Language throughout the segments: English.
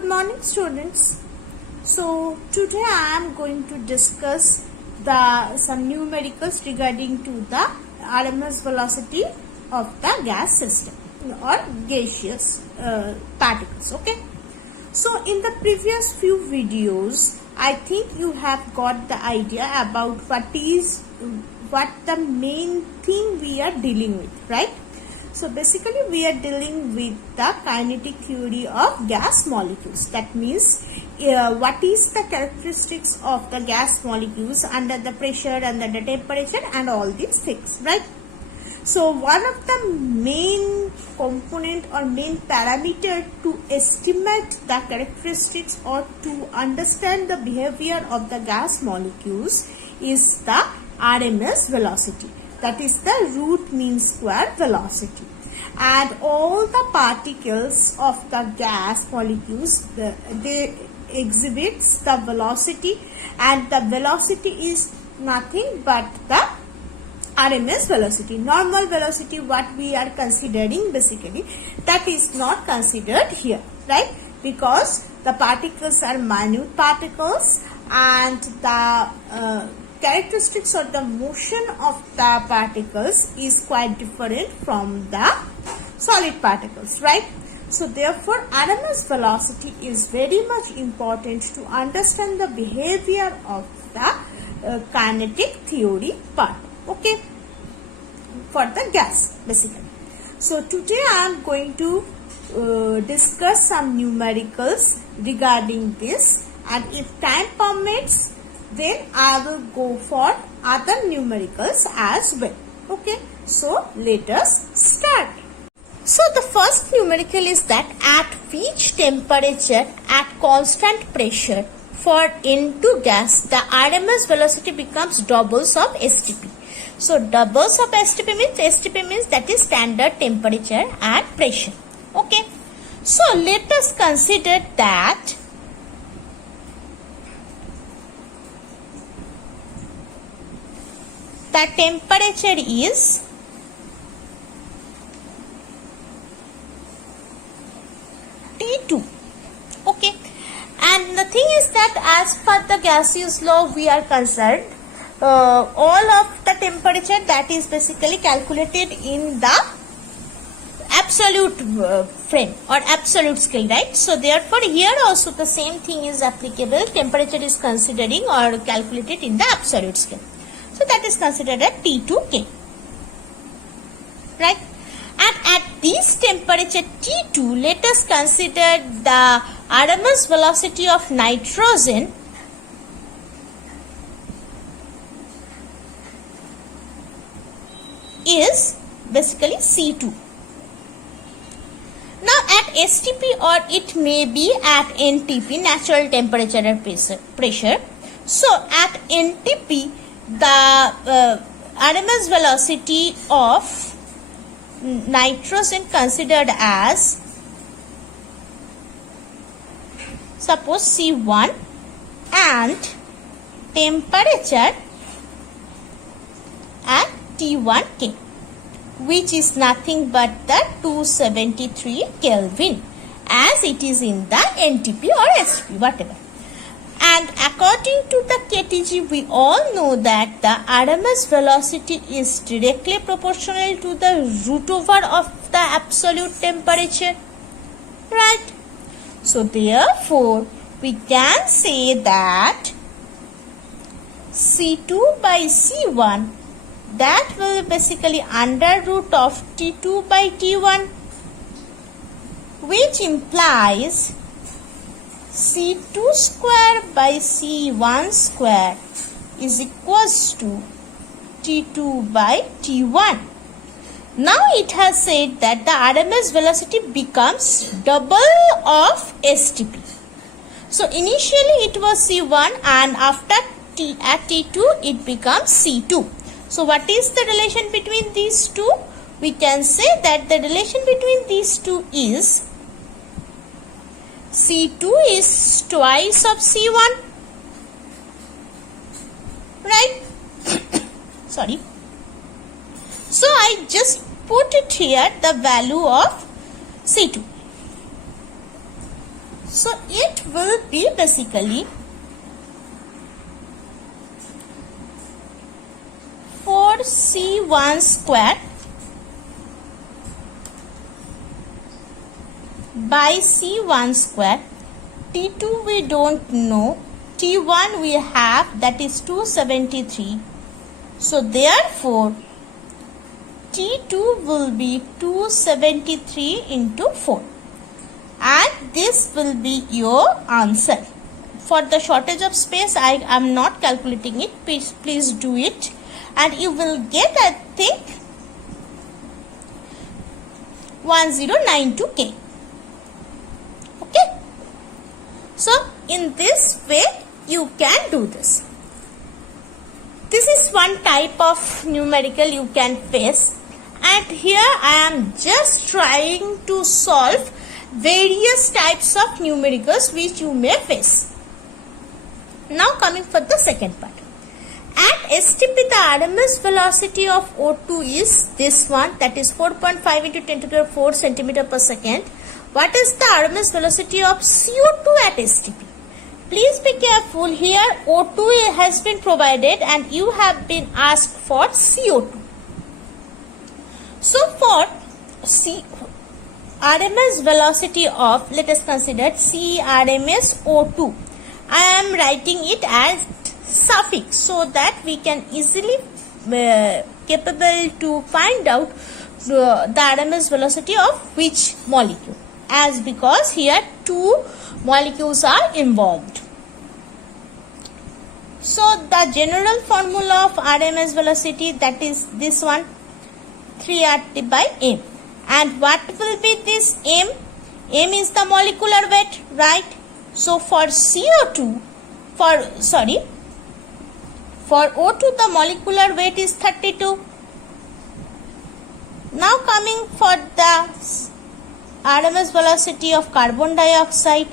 Good morning, students. So today I am going to discuss some numericals regarding to the RMS velocity of the gas system or gaseous particles. Okay. So in the previous few videos, I think you have got the idea about what the main thing we are dealing with, right? So basically we are dealing with the kinetic theory of gas molecules. That means what is the characteristics of the gas molecules under the pressure, under the temperature and all these things, right? So one of the main component or main parameter to estimate the characteristics or to understand the behavior of the gas molecules is the RMS velocity. That is the root mean square velocity. And all the particles of the gas molecules, they exhibits the velocity, and the velocity is nothing but the RMS velocity. Normal velocity, what we are considering basically, that is not considered here, right? Because the particles are minute particles and the characteristics or the motion of the particles is quite different from the solid particles, right? So therefore RMS velocity is very much important to understand the behavior of the kinetic theory part, okay, for the gas basically. So today I am going to discuss some numericals regarding this, and if time permits then I will go for other numericals as well. Okay, so let us start. So the first numerical is that at which temperature at constant pressure for N2 gas the RMS velocity becomes doubles of STP. So doubles of STP means that is standard temperature and pressure. Okay, so let us consider that the temperature is T2. Okay, and the thing is that as per the gaseous law we are concerned, all of the temperature that is basically calculated in the absolute frame or absolute scale, right? So therefore here also the same thing is applicable. Temperature is considering or calculated in the absolute scale. So that is considered as T2K, right? And at this temperature T2, let us consider the RMS velocity of nitrogen is basically C2. Now at STP, or it may be at NTP, natural temperature and pressure. So at NTP, the RMS velocity of nitrogen considered as suppose C1 and temperature at T1K, which is nothing but the 273 Kelvin, as it is in the NTP or STP, whatever. And according to the KTG, we all know that the RMS velocity is directly proportional to the root over of the absolute temperature, right? So therefore, we can say that C2 by C1, that will basically under root of T2 by T1, which implies C2 square by C1 square is equals to T2 by T1. Now it has said that the RMS velocity becomes double of STP. So initially it was C1 and after at T2 it becomes C2. So what is the relation between these two? We can say that the relation between these two is C2 is twice of C1, right? Sorry. So I just put it here, the value of C2. So it will be basically 4C1 square by C1 square. T2 we don't know. T1 we have, that is 273. So therefore T2 will be 273 into 4. And this will be your answer. For the shortage of space, I am not calculating it. Please do it. And you will get, I think, 1092K. Okay. So, in this way, you can do this. This is one type of numerical you can face. And here I am just trying to solve various types of numericals which you may face. Now coming for the second part. At STP, the RMS velocity of O2 is this one, that is 4.5 into 10 to the 4 centimeter per second. What is the RMS velocity of CO2 at STP? Please be careful, here O2 has been provided and you have been asked for CO2. So for RMS velocity of, let us consider CRMS O2. I am writing it as suffix so that we can easily capable to find out the RMS velocity of which molecule, as because here two molecules are involved. So the general formula of RMS velocity, that is this one, 3RT by m. And what will be this m? M is the molecular weight, right? So for CO2, for O2 the molecular weight is 32. Now coming for the RMS velocity of carbon dioxide.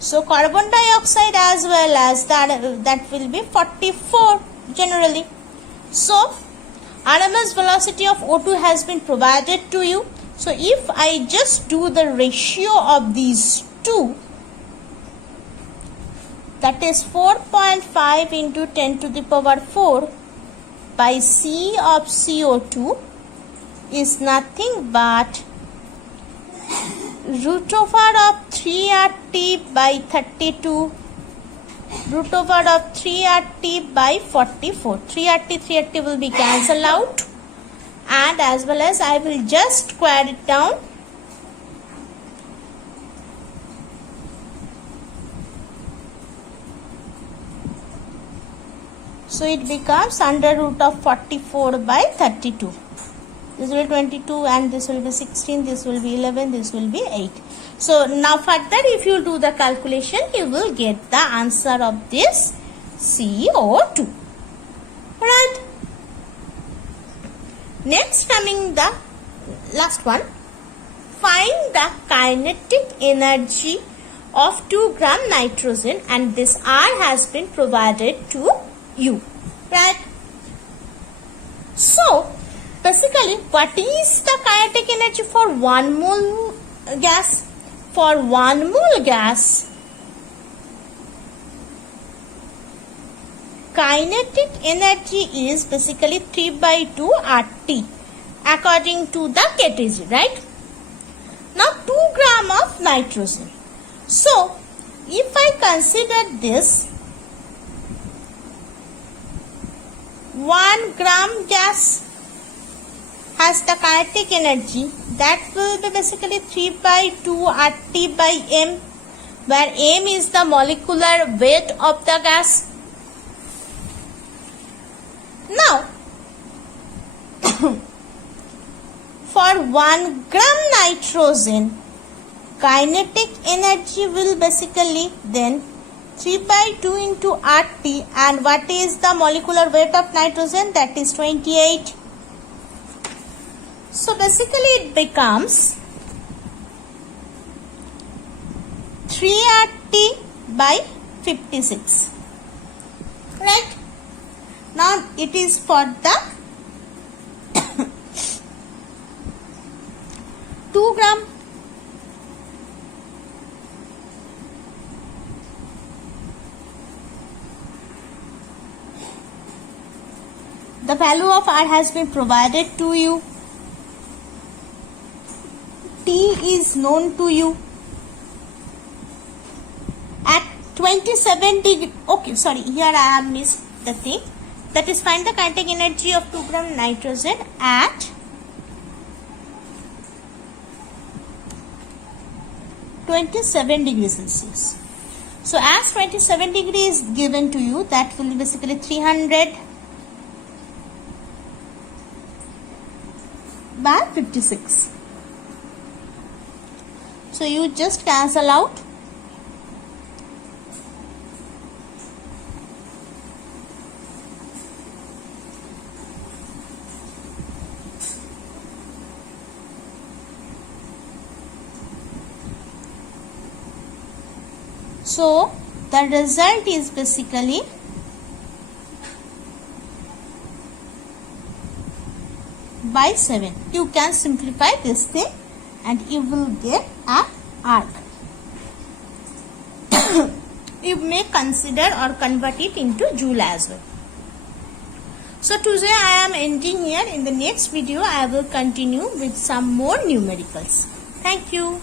So carbon dioxide as well as that will be 44 generally. So RMS velocity of O2 has been provided to you. So if I just do the ratio of these two, that is 4.5 into 10 to the power 4 by C of CO2 is nothing but root over of 3RT by 32, root over of 3RT by 44. 3RT will be cancelled out, and as well as I will just square it down. So it becomes under root of 44 by 32. This will be 22 and this will be 16, this will be 11, this will be 8. So now further if you do the calculation, you will get the answer of this CO2. Right. Next, coming the last one. Find the kinetic energy of 2 gram nitrogen, and this R has been provided to you. Right. So basically, what is the kinetic energy for 1 mole gas? For 1 mole gas, kinetic energy is basically 3 by 2 RT according to the KTG, right? Now 2 gram of nitrogen. So if I consider this 1 gram gas has the kinetic energy, that will be basically 3 by 2 RT by m, where m is the molecular weight of the gas. Now, for 1 gram nitrogen, kinetic energy will basically then 3 by 2 into RT, and what is the molecular weight of nitrogen? That is 28. So basically it becomes 3RT by 56. Right? Now it is for the 2 gram. The value of r has been provided to you. T is known to you. At 27 degree, okay, sorry, here I have missed the thing. That is, find the kinetic energy of 2 gram nitrogen at 27 degrees Celsius. So as 27 degree is given to you, that will be basically 300 by 56. So you just cancel out. So the result is basically by 7. You can simplify this thing and you will get an arc. You may consider or convert it into joule as well. So today I am ending here. In the next video I will continue with some more numericals. Thank you.